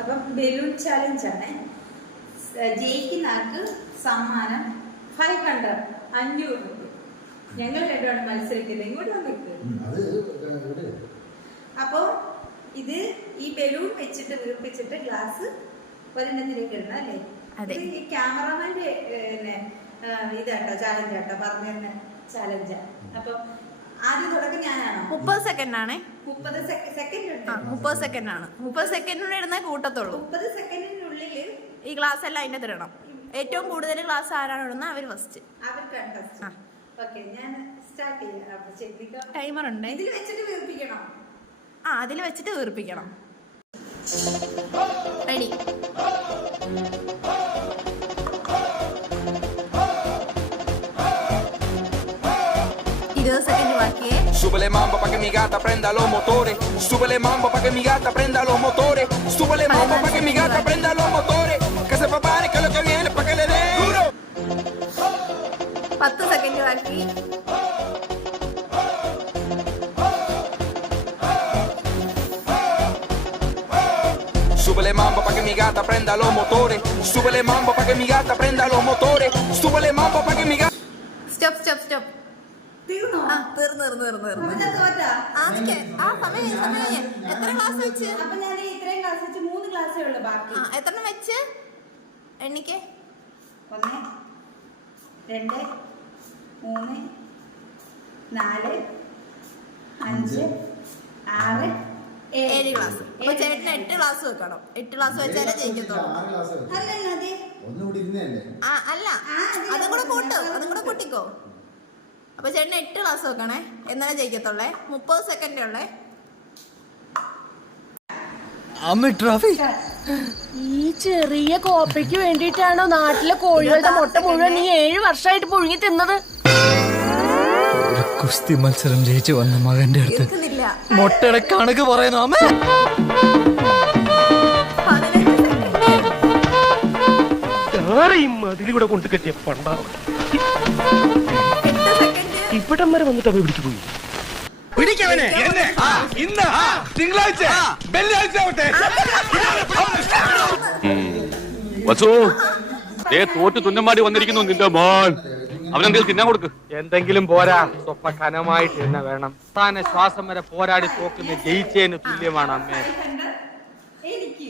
അപ്പം ബലൂൺ ചാലഞ്ചാണ്. ജയിക്കുന്ന ആൾക്ക് സമ്മാനം 500 500. ഞങ്ങൾ രണ്ടുമാണ് മത്സരിക്കുന്നത്. ഇങ്ങോട്ട് വന്നിട്ട് അപ്പോൾ ഇത് ഈ ബലൂൺ വെച്ചിട്ട് വീർപ്പിച്ചിട്ട് ഗ്ലാസ് ഒരെണ്ണത്തിലേക്ക് ഇടണം അല്ലേ? ഈ ക്യാമറമാന്റെ ഇതാട്ടോ ചാലഞ്ച് ആട്ടോ പറഞ്ഞ ചാലഞ്ചാ. അപ്പൊ ആദ്യം തുടക്കം ഞാനാണോ? 30 സെക്കൻഡ് ആണ്. 30 സെക്കൻഡ് ഉണ്ട്. 30 സെക്കൻഡ് ആണ്. 30 സെക്കൻഡിനുള്ളിൽ ഇടുന്ന കൂട്ടത്തുള്ളൂ. 30 സെക്കൻഡിനുള്ളിൽ ഈ ഗ്ലാസ് എല്ലാം അതിന്റെ ഇടണം. ഏറ്റവും കൂടുതൽ ഗ്ലാസ് ആരാണ് ഇടുന്നത് അവർ ഫസ്റ്റ്. ഓക്കേ, ഞാൻ സ്റ്റാർട്ട് ചെയ്യാം. ടൈമർ ഉണ്ട്. ഇതിൽ വെച്ചിട്ട് വീർപ്പിക്കണം. അതിൽ വെച്ചിട്ട് വീർപ്പിക്കണം. Ready. Sube le mambo pa' que mi gata prenda los motores. Sube le mambo pa' que mi gata prenda los motores. Sube le mambo pa' que mi gata prenda los motores. Que se prepare que lo que viene pa' que le dé duro. 10 second ബാക്കി. Sube le mambo pa' que mi gata prenda los motores. Sube le mambo pa' que mi gata prenda los motores. Sube le mambo pa' que mi gata. Stop. തീർന്നു. എത്ര glass വെച്ച്? അപ്പൊ ഞാൻ ഇത്രയും glass വെച്ച് 3 ഗ്ലാസ്സേ ഉള്ളൂ ബാക്കി. എത്രണ്ണം വെച്ച് എണ്ണിക്ക്? 1 2 3 4 5 6 7 ഗ്ലാസ്. അപ്പൊ ചേട്ടന് 8 ഗ്ലാസ് വെക്കണം. 8 ഗ്ലാസ് വെച്ചാലേ ജയിക്കത്തുള്ളൂ. അല്ല, അതും കൂടെ കൂട്ടിക്കോ. അപ്പൊ ചേട്ടന് 8 ഗ്ലാസ് വെക്കണേ, എന്നാലേ ജയിക്കത്തുള്ളേ. 30 സെക്കൻഡ് ഉള്ളേ. ഈ ചെറിയ കോപ്പയ്ക്ക് വേണ്ടിയിട്ടാണോ നാട്ടിലെ കോഴികളുടെ മുട്ട മുഴുവൻ നീ 7 വർഷമായിട്ട് പുഴുങ്ങി തിന്നത്? കുസ്തി മത്സരം ജയിച്ചു വന്ന മകന്റെ അടുത്ത് മുട്ടയുടെ കണക്ക് പറയുന്നു. അമ്മ അതിലൂടെ കൊണ്ട് കെട്ടിയ പണ്ടാ ഇവിടം വരെ വന്നിട്ട് അവ പിടിച്ചു പോയി. പിടിക്കവനെ ഇന്ന് തിങ്കളാഴ്ച വെള്ളിയാഴ്ച വസു, തോറ്റ് തുന്നമാടി വന്നിരിക്കുന്നു നിന്റെ മോൻ. അവനെന്തെങ്കിലും തിന്നാൻ കൊടുക്ക്. എന്തെങ്കിലും പോരാ, സ്വപ്ന കനമായിട്ട് തന്നെ വേണം. താന ശ്വാസം വരെ പോരാടി തോക്കുന്ന ജയിച്ചതിന് തുല്യമാണ് അമ്മേ. എനിക്ക്